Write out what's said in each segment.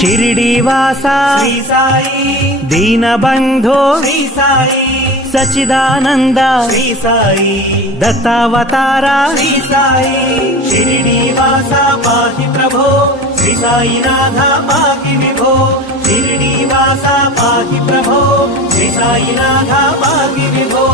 शिरिडीवासा श्री साई दीनबंधो श्री साई सच्चिदानंद श्री साई दत्तावतारा श्री साई शिरिडीवासा पाहि प्रभो श्री साईनाथ पाहि विभो शिरिडीवासा पाहि प्रभो श्री साईनाथ पाहि विभो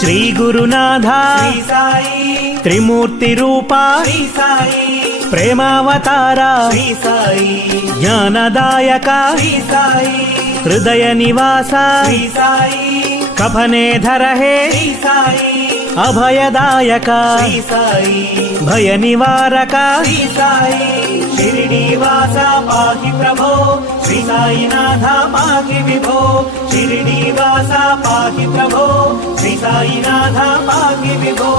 श्री गुरुनाथ श्री साई त्रिमूर्ति रूपा श्री साई प्रेमावतारा श्री साई ज्ञानदायक श्री साई हृदय निवासा श्री साई कफनेधर हे श्री साई अभयदायक श्री साई भय निवारक श्री साई शिरिडीवासा पाहि प्रभो श्री साईनाथ पाहि विभो शिरिडीवासा पाहि प्रभो श्री साईनाथ पाहि विभो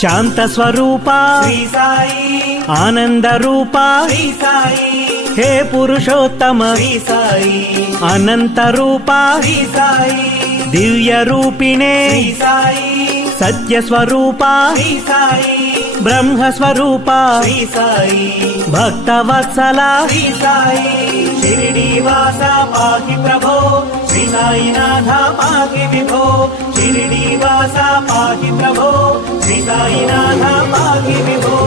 शांत स्वरूपा श्री साई आनंद रूपा श्री साई हे पुरुषोत्तम श्री साई अनंत रूपा श्री साई दिव्य रूपिणे श्री साई सत्य स्वरूपा श्री साई ब्रह्म स्वरूपा श्री साई भक्त वत्सला श्री साई शिरिडीवासा पाहि प्रभो श्री साईनाथ पाहि विभो शिरिडीवासा पाहि प्रभो श्री साईनाथ पाहि विभो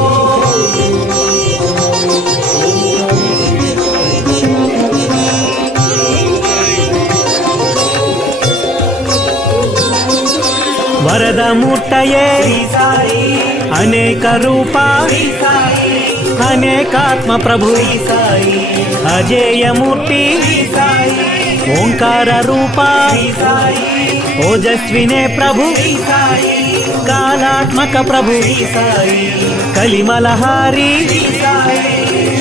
वरदमूर्तये श्री साई अनेक रूपा श्री साई अनेकात्म प्रभु श्री साई अजेय मूर्ति श्री साई ओंकार रूपा श्री साई ओजस्विने प्रभु श्री साई कालात्मक प्रभु श्री साई कलिमलहारी श्री साई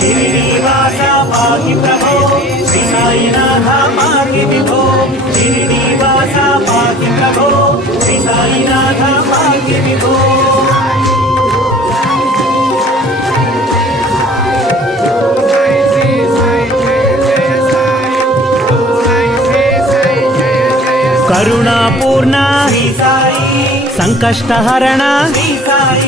शिरिडीवासा पाहि प्रभो श्री साईनाथ पाहि विभो शिरिडीवासा पाहि प्रभो श्री साईनाथ पाहि विभो करुणापूर्ण श्री साई संकष्टहरण श्री साई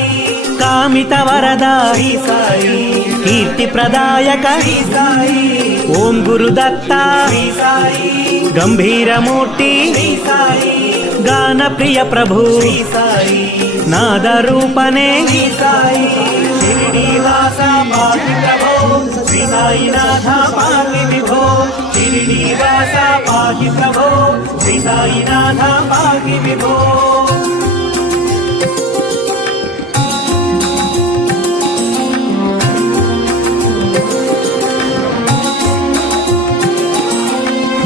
कामित वरदा श्री साई कीर्ति प्रदायक श्री साई ओम गुरुदत्ता श्री साई गंभीर मूर्ति श्री साई गान प्रिय प्रभु श्री साई नाद रूपने श्री साई शिरिडीवासा पाहि प्रभो श्री साईनाथ पाहि विभो शिरिडीवासा पाहि प्रभो श्री साईनाथ पाहि विभो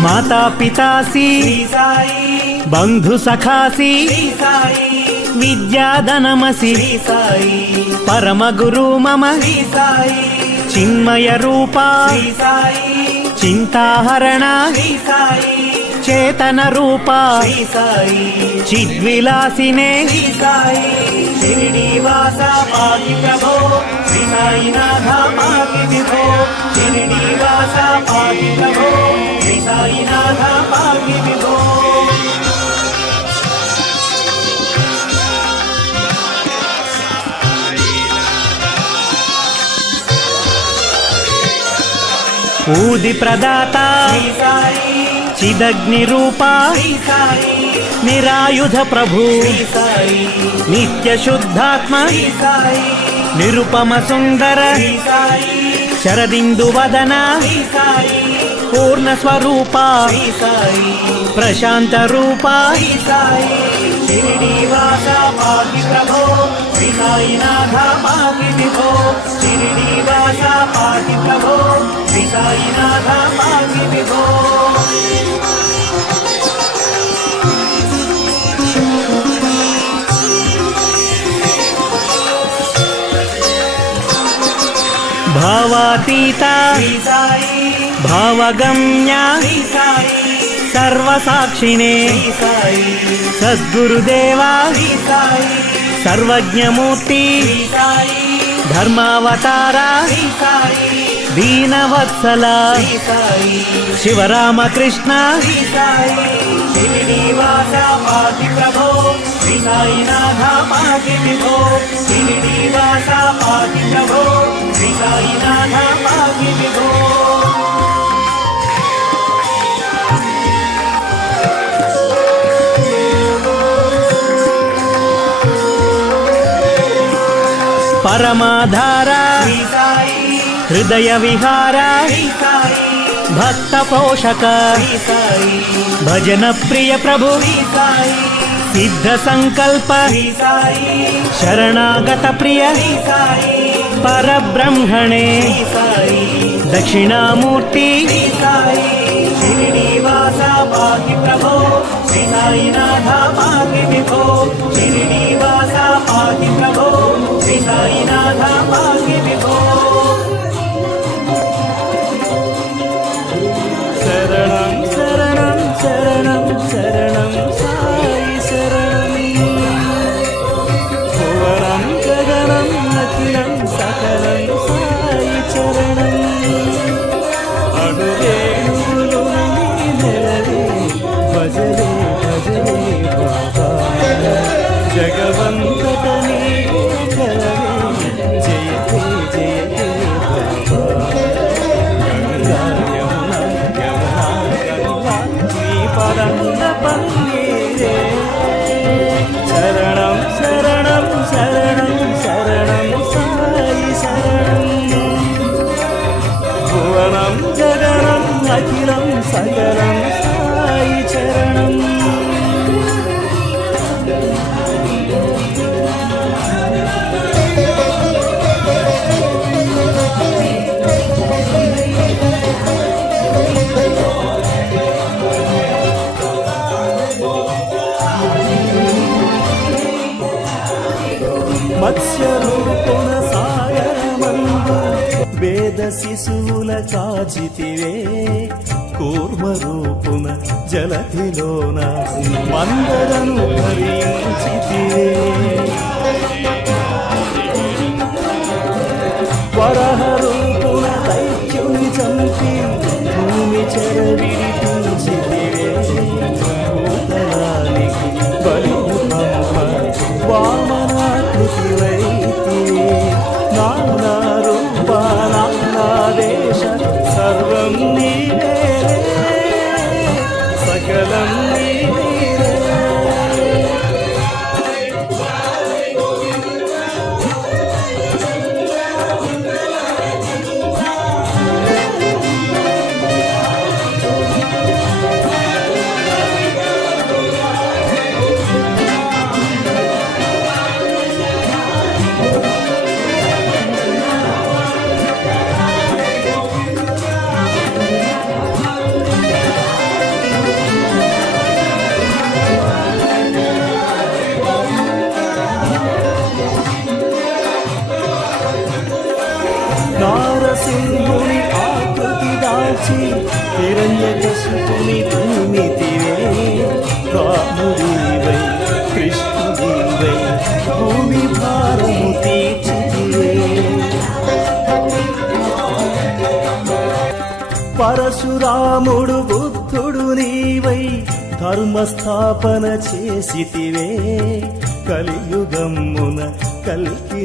माता पितासी श्री साई बंधु सखासी श्री साई विद्याधनमसि श्री साई परम गुरु मम श्री साई चिन्मय रूपा श्री साई चिंताहरण श्री साई चेतन रूपा श्री साई चिद्विलासिने श्री साई शिरिडीवासा पाहि प्रभो श्री साईनाथ पाहि विभो शिरिडीवासा पाहि प्रभो श्री साईनाथ पाहि विभो ऊदि प्रदाता श्री साई चिदग्नि रूपा श्री साई निरायुध प्रभु श्री साई नित्य शुद्धात्मा श्री साई निरुपम सुंदर श्री साई शरदिंदु वदना श्री साई पूर्ण स्वरूपा श्री साई प्रशांत रूपा श्री साई शिरिडीवासा पाहि प्रभो श्री साईनाथ पाहि विभो शिरिडीवासा पाहि प्रभो श्री साईनाथ पाहि विभो भावातीता श्री साई भावगम्य श्री साई सर्वसाक्षिणे श्री साई सद्गुरुदेवा श्री साई సర్వజ్ఞమూర్తి శ్రీ సాయి ధర్మావతార శ్రీ సాయి దీనవత్సల శ్రీ సాయి శివరామకృష్ణ శ్రీ సాయి శిరిడీవాస పాతి ప్రభో శ్రీ సాయినాథ పాతి విభో శిరిడీవాస పాతి ప్రభో శ్రీ సాయినాథ పాతి విభో పరమాధార శ్రీ సాయి హృదయ విహార శ్రీ సాయి భక్త పోషక శ్రీ సాయి భజన ప్రియ ప్రభు శ్రీ సాయి సిద్ధ సంకల్ప శ్రీ సాయి శరణాగత ప్రియ శ్రీ సాయి పరబ్రహ్మణే శ్రీ సాయి దక్షిణామూర్తి శ్రీ సాయి శిరిడీవాస పాతి ప్రభో శ్రీ సాయినాథ పాతి విభో శిరిడీవాస పాతి ప్రభో శ్రీ సాయినాథ పాతి విభో శరణం శరణం శరణం శరణం సాయి శరణం భువనం గగనం అఖిలం సకలం సాయి చరణం అడుగేడుగులు నెలవే భజరే భజరే బాబా జగవంతటనే కలవే జయతే జయతే బాబా గంగా యమునా యమునా గంగా నీ పదండ పన్నీరే శరణం శరణం శరణం శరణం సాయి శరణం భువనం జగనం అఖిలం సకలం సాయి చరణం మత్స్యరూపున సాయమందు వేద శిశువుల కాచితివే కూర్మరూపున జలధిలోన మందరను భరించితివే వరహ రూపున దైత్యుని చంపి భూమి చెరవిడిపించితివే భూతలానికి బలి వామనాకృతివైతివే నానా రూప నానా దేశ సర్వం నీవేలే సకలం నీవేలే నారసింహుని ఆకృతి దాచి హిరణ్యకశిపుని భూమితివే రాముడివై కృష్ణుడివై భూమి భారము తీర్చితివే పరశురాముడు బుద్ధుడు నీవై ధర్మస్థాపన చేసితివే కలియుగమ్మున కల్కి